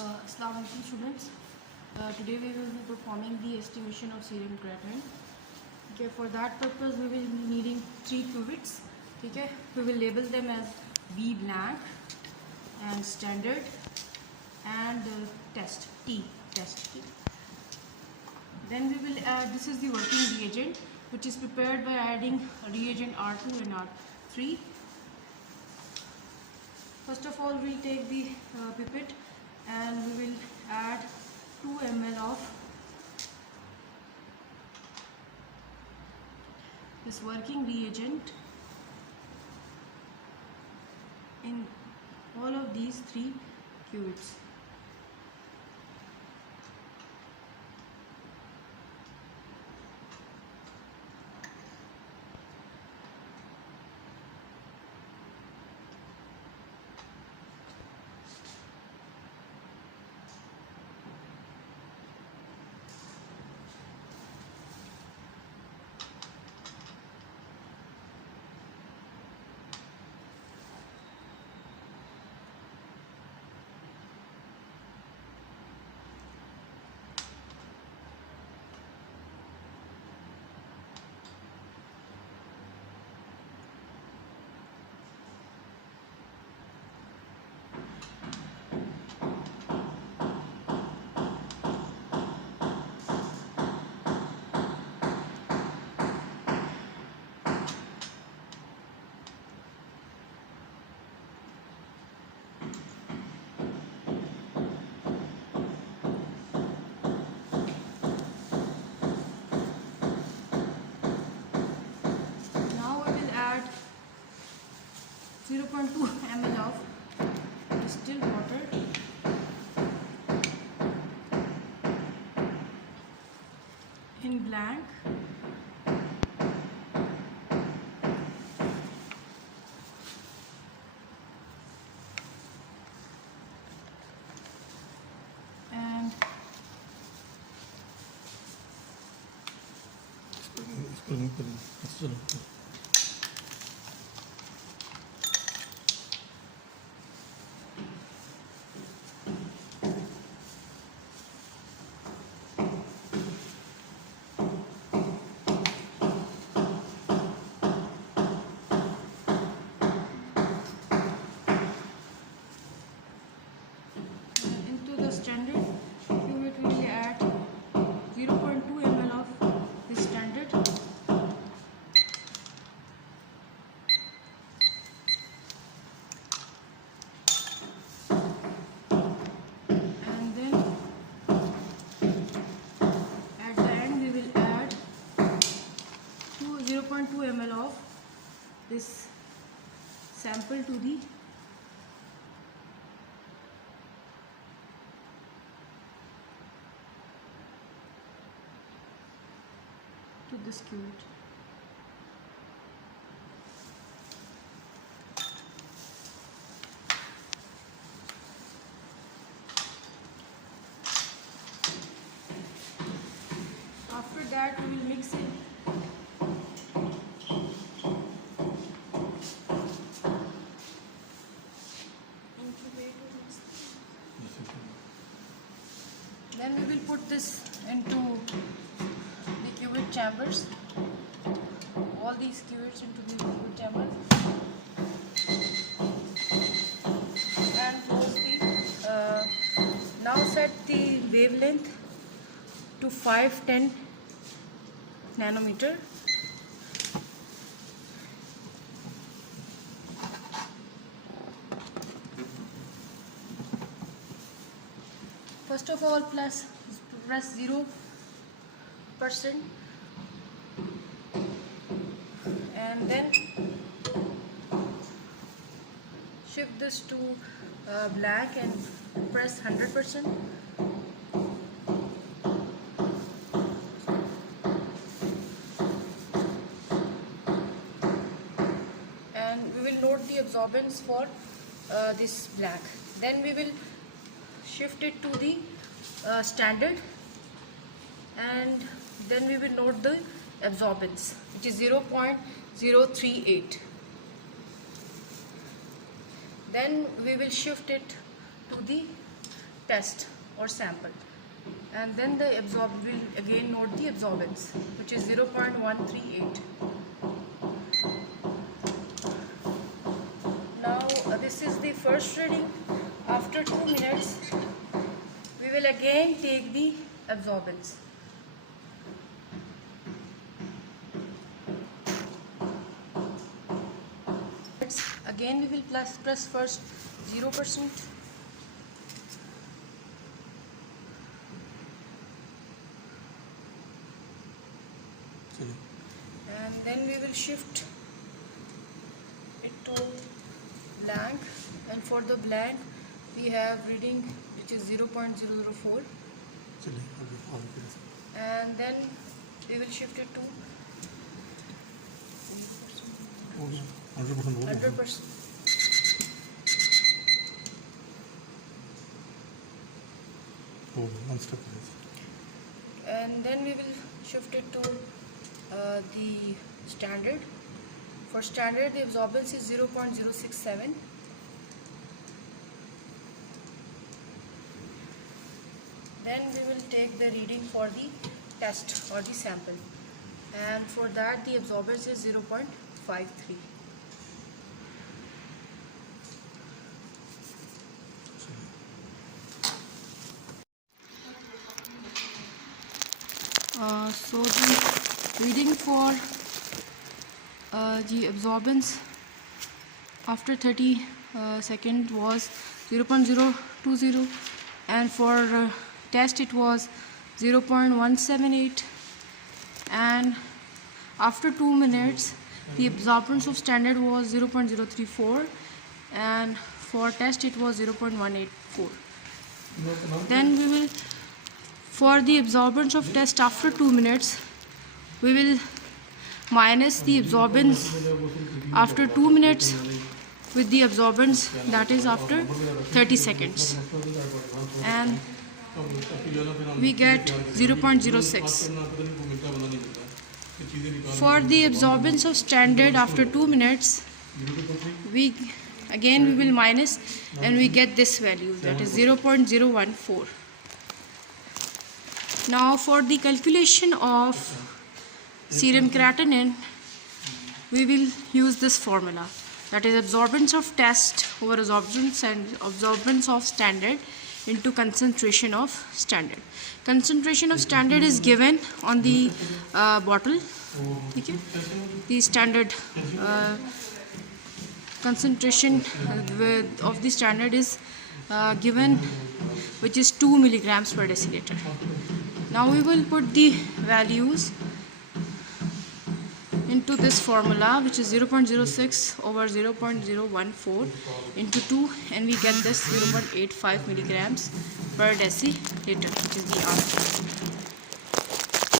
Assalamu alaikum students. Today we will be performing the estimation of serum creatinine. Okay, for that purpose we will be needing 3 cuvettes. Okay, we will label them as B blank and standard and test T test. Then we will add, this is the working reagent which is prepared by adding reagent R2 and R3. First of all, we will take the pipette and we will add 2 ml of this working reagent in all of these 3 cuvettes. Now we will add 0.2 ml of distilled water in blank. And into the standard cuvette we will add 0.2 ml of this standard. And then at the end we will add 0.2 ml of this sample to this cuvette. After that we will mix it then we will put this into the cuvette chambers, all these cuvettes into the cuvette chamber, and close the now set the wavelength to 510 nanometer. First of all, press 0% and then shift this to black and press 100%. And we will note the absorbance for this black. Then we will shift it to the standard and then we will note the absorbance, which is 0.038. Then we will shift it to the test or sample, and then the will again note the absorbance, which is 0.138. Now this is the first reading. After 2 minutes we will again take the absorbance. Again we will press first 0%, and then we will shift it to blank, and for the blank we have reading which is 0.004, and then we will shift it to 100%. And then we will shift it to the standard. For standard the absorbance is 0.067. Then we will take the reading for the test or the sample, and for that the absorbance is 0.53. So the reading for the absorbance after 30 seconds was 0.020, and for test it was 0.178, and after 2 minutes the absorbance of standard was 0.034, and for test it was 0.184. Then we will, for the absorbance of test after 2 minutes, we will minus the absorbance after 2 minutes with the absorbance that is after 30 seconds, and we get 0.06. For the absorbance of standard after 2 minutes, we will minus, and we get this value, that is 0.014. Now for the calculation of serum creatinine, we will use this formula, that is absorbance of test over absorbance of standard into concentration of standard. Concentration of standard is given on the bottle. Okay? The standard concentration of the standard is given, which is 2 milligrams per deciliter. Now we will put the values into this formula, which is 0.06 over 0.014 into 2, and we get this 0.85 milligrams per deciliter, which is the answer.